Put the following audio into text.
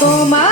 তোমার